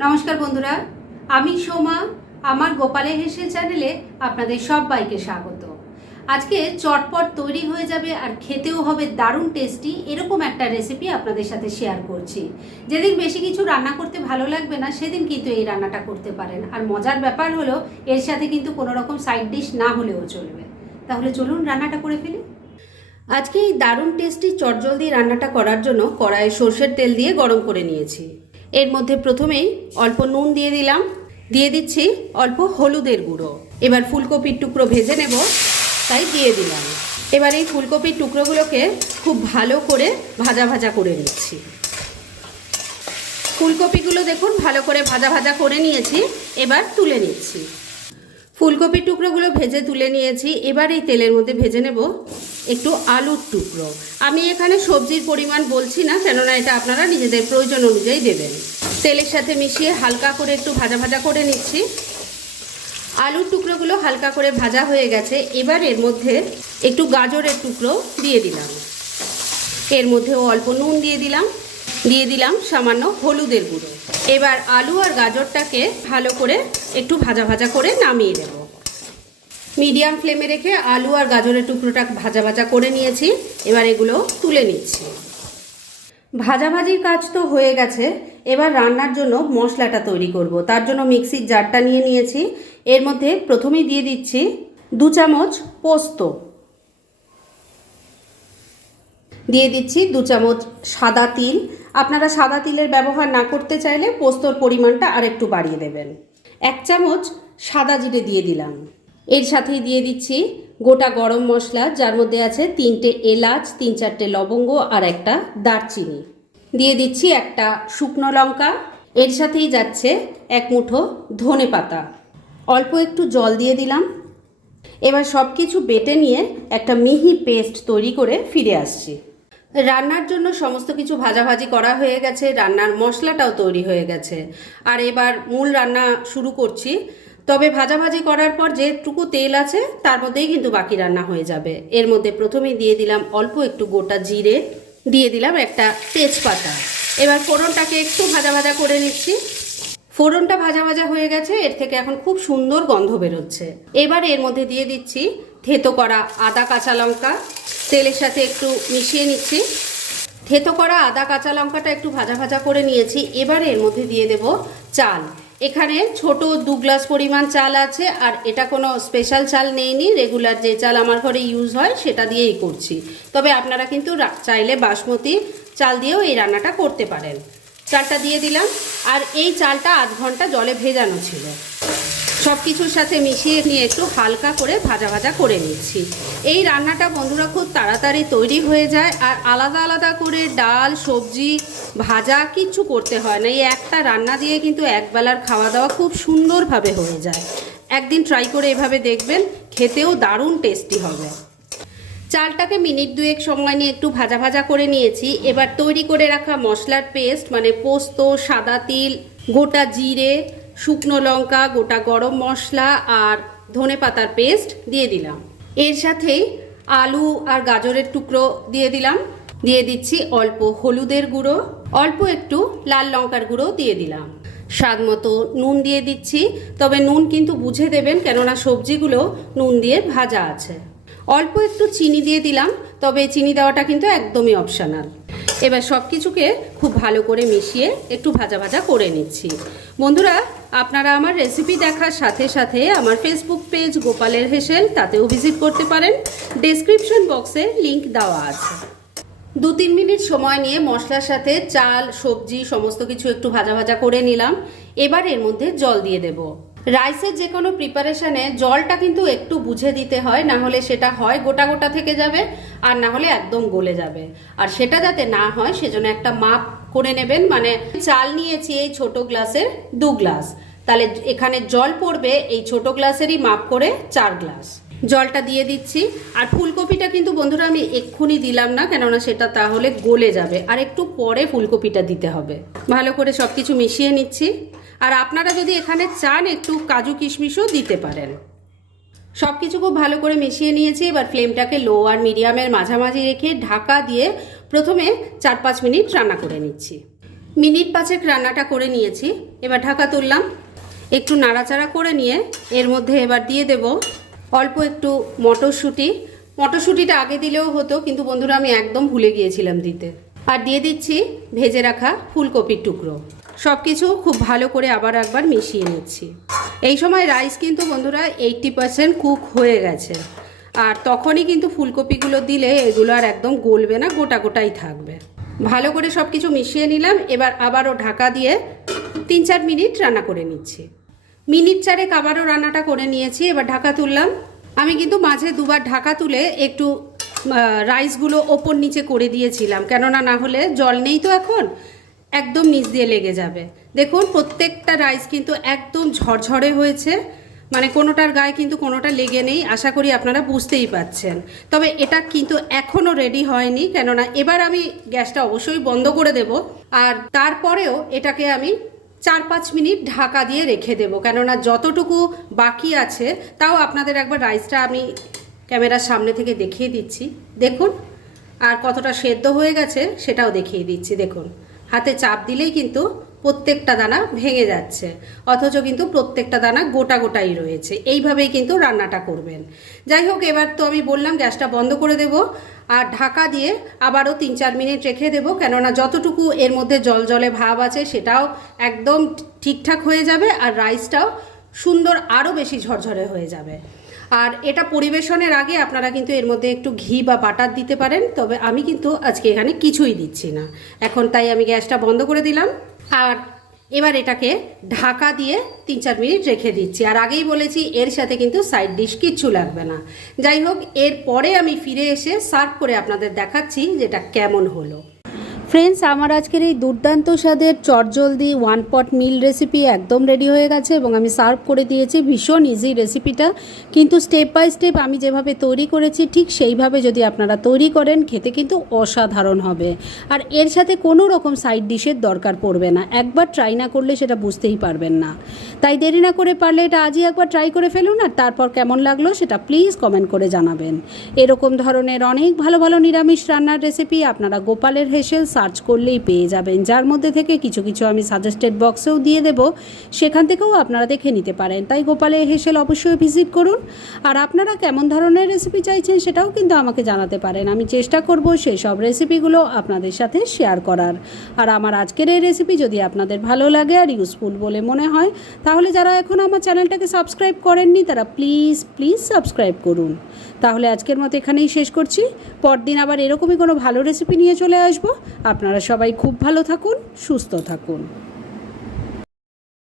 নমস্কার বন্ধুরা, আমি সোমা। আমার গোপালের হেসেল চ্যানেলে আপনাদের সবাইকে স্বাগত। আজকে চটপট তৈরি হয়ে যাবে আর খেতেও হবে দারুণ টেস্টি এরকম একটা রেসিপি আপনাদের সাথে শেয়ার করছি। যেদিন বেশি কিছু রান্না করতে ভালো লাগবে না সেদিন কিন্তু এই রান্নাটা করতে পারেন। আর মজার ব্যাপার হলো এর সাথে কিন্তু কোনো রকম সাইড ডিশ না হলেও চলবে। তাহলে চলুন রান্নাটা করে ফেলি। আজকে এই দারুণ টেস্টি চটজলদি রান্নাটা করার জন্য কড়াইয়ে সর্ষের তেল দিয়ে গরম করে নিয়েছি। এর মধ্যে প্রথমেই অল্প নুন দিয়ে দিলাম, দিয়ে দিচ্ছি অল্প হলুদের গুঁড়ো। এবার ফুলকপির টুকরো ভেজে নেব, তাই দিয়ে দিলাম। এবার এই ফুলকপির টুকরোগুলোকে খুব ভালো করে ভাজা ভাজা করে নিচ্ছি। ফুলকপিগুলো দেখুন ভালো করে ভাজা ভাজা করে নিয়েছি, এবার তুলে নিচ্ছি। ফুলকপির টুকরোগুলো ভেজে তুলে নিয়েছি। এবার এই তেলের মধ্যে ভেজে নেব একটু আলুর টুকরো। আমি এখানে সবজির পরিমাণ বলছি না, কেননা এটা আপনারা নিজেদের প্রয়োজন অনুযায়ী দেবেন। তেলের সাথে মিশিয়ে হালকা করে একটু ভাজা ভাজা করে নিচ্ছি। আলুর টুকরোগুলো হালকা করে ভাজা হয়ে গেছে। এবার এর মধ্যে একটু গাজরের টুকরো দিয়ে দিলাম। এর মধ্যেও অল্প নুন দিয়ে দিলাম সামান্য হলুদের গুঁড়ো। এবার আলু আর গাজরটাকে ভালো করে একটু ভাজা ভাজা করে নামিয়ে দেব। মিডিয়াম ফ্লেমে রেখে আলু আর গাজরের টুকরোটা ভাজা ভাজা করে নিয়েছি। এবার এগুলো তুলে নিচ্ছি। ভাজাভাজির কাজ তো হয়ে গেছে, এবার রান্নার জন্য মশলাটা তৈরি করব। তার জন্য মিক্সির জারটা নিয়ে নিয়েছি। এর মধ্যে প্রথমেই দিয়ে দিচ্ছি 2 চামচ পোস্ত, দিয়ে দিচ্ছি 2 চামচ সাদা তিল। আপনারা সাদা তিলের ব্যবহার না করতে চাইলে পোস্তর পরিমাণটা আরেকটু বাড়িয়ে দেবেন। 1 চামচ সাদা জিরে দিয়ে দিলাম। এর সাথেই দিয়ে দিচ্ছি গোটা গরম মশলা, যার মধ্যে আছে 3টে এলাচ, 3-4টে লবঙ্গ আর একটা দারচিনি। দিয়ে দিচ্ছি একটা শুকনো লঙ্কা। এর সাথেই যাচ্ছে 1 মুঠো ধনে পাতা। অল্প একটু জল দিয়ে দিলাম। এবার সব কিছু বেটে নিয়ে একটা মিহি পেস্ট তৈরি করে ফিরে আসছি। রান্নার জন্য সমস্ত কিছু ভাজাভাজি করা হয়ে গেছে, রান্নার মশলাটাও তৈরি হয়ে গেছে। আর এবার মূল রান্না শুরু করছি। তবে ভাজাভাজি করার পর যেটুকু তেল আছে তার মধ্যেই কিন্তু বাকি রান্না হয়ে যাবে। এর মধ্যে প্রথমেই দিয়ে দিলাম অল্প একটু গোটা জিরে, দিয়ে দিলাম একটা তেজপাতা। এবার ফোড়নটাকে একটু ভাজা ভাজা করে নিচ্ছি। ফোড়নটা ভাজা ভাজা হয়ে গেছে, এর থেকে এখন খুব সুন্দর গন্ধ বেরোচ্ছে। এবার এর মধ্যে দিয়ে দিচ্ছি থেতো করা আদা কাঁচা লঙ্কা। তেলের সাথে একটু মিশিয়ে নিচ্ছি। থেতো করা আদা কাঁচা লঙ্কাটা একটু ভাজা ভাজা করে নিয়েছি। এবার এর মধ্যে দিয়ে দেব চাল। এখানে ছোট 2 গ্লাস পরিমাণ চাল আছে, আর এটা কোনো স্পেশাল চাল নেইনি, রেগুলার যে চাল আমার ঘরে ইউজ হয় সেটা দিয়েই করছি। তবে আপনারা কিন্তু চাইলে বাসমতি চাল দিয়েও এই রান্নাটা করতে পারেন। চালটা দিয়ে দিলাম, আর এই চালটা আধ ঘন্টা জলে ভেজানো ছিল। সব কিছুর সাথে মিশিয়ে নিয়ে একটু হালকা করে ভাজা ভাজা করে নিচ্ছি। এই রান্নাটা বন্ধুরা খুব তাড়াতাড়ি তৈরি হয়ে যায়, আর আলাদা আলাদা করে ডাল, সবজি, ভাজা কিচ্ছু করতে হয় না। এই একটা রান্না দিয়ে কিন্তু একবেলার খাওয়া দাওয়া খুব সুন্দরভাবে হয়ে যায়। একদিন ট্রাই করে এভাবে দেখবেন, খেতেও দারুণ টেস্টি হবে। চালটাকে মিনিট 2 সময় নিয়ে একটু ভাজা ভাজা করে নিয়েছি। এবার তৈরি করে রাখা মশলার পেস্ট, মানে পোস্ত, সাদা তিল, গোটা জিরে, শুকনো লঙ্কা, গোটা গরম মশলা আর ধনে পাতার পেস্ট দিয়ে দিলাম। এর সাথেই আলু আর গাজরের টুকরো দিয়ে দিলাম। দিয়ে দিচ্ছি অল্প হলুদের গুঁড়ো, অল্প একটু লাল লঙ্কার গুঁড়ো দিয়ে দিলাম। স্বাদ মতো নুন দিয়ে দিচ্ছি, তবে নুন কিন্তু বুঝে দেবেন, কেননা সবজিগুলো নুন দিয়ে ভাজা আছে। অল্প একটু চিনি দিয়ে দিলাম, তবে চিনি দেওয়াটা কিন্তু একদমই অপশনাল। এবার সব কিছুকে খুব ভালো করে মিশিয়ে একটু ভাজা ভাজা করে নিচ্ছি। বন্ধুরা, আপনারা আমার রেসিপি দেখার সাথে সাথে আমার ফেসবুক পেজ গোপালের হেসেল, তাতেও ভিজিট করতে পারেন। ডেসক্রিপশন বক্সে লিংক দেওয়া আছে। 2-3 মিনিট সময় নিয়ে মশলার সাথে চাল, সবজি সমস্ত কিছু একটু ভাজা ভাজা করে নিলাম। এবার এর মধ্যে জল দিয়ে দেব। রাইসের যে কোনো প্রিপারেশানে জলটা কিন্তু একটু বুঝে দিতে হয়, না হলে সেটা হয় গোটা গোটা থেকে যাবে, আর না হলে একদম গলে যাবে। আর সেটা যাতে না হয় সেজন্য একটা মাপ করে নেবেন। মানে চাল নিয়েছি এই ছোট গ্লাসের 2 গ্লাস, তাহলে এখানে জল পড়বে এই ছোট গ্লাসেরই মাপ করে 4 গ্লাস। জলটা দিয়ে দিচ্ছি। আর ফুলকপিটা কিন্তু বন্ধুরা আমি এক্ষুনি দিলাম না, কেননা সেটা তাহলে গলে যাবে, আর একটু পরে ফুলকপিটা দিতে হবে। ভালো করে সব কিছু মিশিয়ে নিচ্ছি। আর আপনারা যদি এখানে চান একটু কাজু কিশমিশও দিতে পারেন। সব কিছু খুব ভালো করে মিশিয়ে নিয়েছি। এবার ফ্লেমটাকে লো আর মিডিয়ামের মাঝামাঝি রেখে ঢাকা দিয়ে প্রথমে 4-5 মিনিট রান্না করে নিচ্ছি। মিনিট 5 রান্নাটা করে নিয়েছি। এবার ঢাকা তুললাম, একটু নাড়াচাড়া করে নিয়ে এর মধ্যে এবার দিয়ে দেব অল্প একটু মটরশুঁটি। মটরশুঁটিটা আগে দিলেও হতো, কিন্তু বন্ধুরা আমি একদম ভুলে গিয়েছিলাম দিতে। আর দিয়ে দিচ্ছি ভেজে রাখা ফুলকপির টুকরো। সব কিছু খুব ভালো করে আবার একবার মিশিয়ে নিচ্ছি। এই সময় রাইস কিন্তু বন্ধুরা 80% কুক হয়ে গেছে, আর তখনই কিন্তু ফুলকপিগুলো দিলে এগুলো আর একদম গলবে না, গোটা গোটাই থাকবে। ভালো করে সব কিছু মিশিয়ে নিলাম। এবার আবারও ঢাকা দিয়ে 3-4 মিনিট রান্না করে নিচ্ছি। মিনিট 4 আবারও রান্নাটা করে নিয়েছি। এবার ঢাকা তুললাম। আমি কিন্তু মাঝে দুবার ঢাকা তুলে একটু রাইসগুলো ওপর নিচে করে দিয়েছিলাম, কেননা না হলে জল নেই তো এখন, একদম নিচ দিয়ে লেগে যাবে। দেখুন প্রত্যেকটা রাইস কিন্তু একদম ঝরঝরে হয়েছে, মানে কোনোটার গায়ে কিন্তু কোনোটা লেগে নেই। আশা করি আপনারা বুঝতেই পাচ্ছেন। তবে এটা কিন্তু এখনও রেডি হয়নি, কেননা এবার আমি গ্যাসটা অবশ্যই বন্ধ করে দেব। আর তারপরেও এটাকে আমি 4-5 মিনিট ঢাকা দিয়ে রেখে দেব, কেননা যতটুকু বাকি আছে তাও আপনাদের একবার রাইসটা আমি ক্যামেরার সামনে থেকে দেখিয়ে দিচ্ছি। দেখুন, আর কতটা সেদ্ধ হয়ে গেছে সেটাও দেখিয়ে দিচ্ছি। দেখুন, হাতে চাপ দিলেই কিন্তু প্রত্যেকটা দানা ভেঙে যাচ্ছে, অথচ কিন্তু প্রত্যেকটা দানা গোটা গোটাই রয়েছে। এইভাবেই কিন্তু রান্নাটা করবেন। যাই হোক, এবার তো আমি বললাম গ্যাসটা বন্ধ করে দেব আর ঢাকা দিয়ে আবারও 3-4 মিনিট রেখে দেব, কেননা যতটুকু এর মধ্যে জল জলে ভাব আছে সেটাও একদম ঠিকঠাক হয়ে যাবে, আর রাইসটাও সুন্দর আরও বেশি ঝরঝরে হয়ে যাবে। আর এটা পরিবেশনের আগে আপনারা কিন্তু এর মধ্যে একটু ঘি বা বাটার দিতে পারেন, তবে আমি কিন্তু আজকে এখানে কিছুই দিচ্ছি না এখন। তাই আমি গ্যাসটা বন্ধ করে দিলাম আর এবার এটাকে ঢাকা দিয়ে 3-4 মিনিট রেখে দিচ্ছি। আর আগেই বলেছি এর সাথে কিন্তু সাইড ডিশ কিচ্ছু লাগবে না। যাই হোক, এরপরে আমি ফিরে এসে সার্ভ করে আপনাদের দেখাচ্ছি যেটা কেমন হলো। ফ্রেন্ডস, আমার আজকের এই দুর্দান্ত স্বাদের চটজলদি 1 পট মিল রেসিপি একদম রেডি হয়ে গেছে এবং আমি সার্ভ করে দিয়েছি। ভীষণ ইজি রেসিপিটা, কিন্তু স্টেপ বাই স্টেপ আমি যেভাবে তৈরি করেছি ঠিক সেইভাবে যদি আপনারা তৈরি করেন খেতে কিন্তু অসাধারণ হবে। আর এর সাথে কোনো রকম সাইড ডিশের দরকার পড়বে না। একবার ট্রাই না করলে সেটা বুঝতেই পারবেন না। তাই দেরি না করে পারলে এটা আজই একবার ট্রাই করে ফেলুন, আর তারপর কেমন লাগলো সেটা প্লিজ কমেন্ট করে জানাবেন। এরকম ধরনের অনেক ভালো ভালো নিরামিষ রান্নার রেসিপি আপনারা গোপালের হেসেল সার্চ করলেই পেয়ে যাবেন, যার মধ্যে থেকে কিছু কিছু আমি সাজেস্টেড বক্সেও দিয়ে দেব, সেখান থেকেও আপনারা দেখে নিতে পারেন। তাই গোপালের হেসেল অবশ্যই ভিজিট করুন। আর আপনারা কেমন ধরনের রেসিপি চাইছেন সেটাও কিন্তু আমাকে জানাতে পারেন। আমি চেষ্টা করব সেই সব রেসিপিগুলো আপনাদের সাথে শেয়ার করার। আর আমার আজকের এই রেসিপি যদি আপনাদের ভালো লাগে আর ইউজফুল বলে মনে হয়, তাহলে যারা এখন আমার চ্যানেলটাকে সাবস্ক্রাইব করেননি তারা প্লিজ সাবস্ক্রাইব করুন। তাহলে আজকের মতো এখানেই শেষ করছি। পরদিন আবার এরকমই কোনো ভালো রেসিপি নিয়ে চলে আসবো। আপনারা সবাই খুব ভালো থাকুন, সুস্থ থাকুন।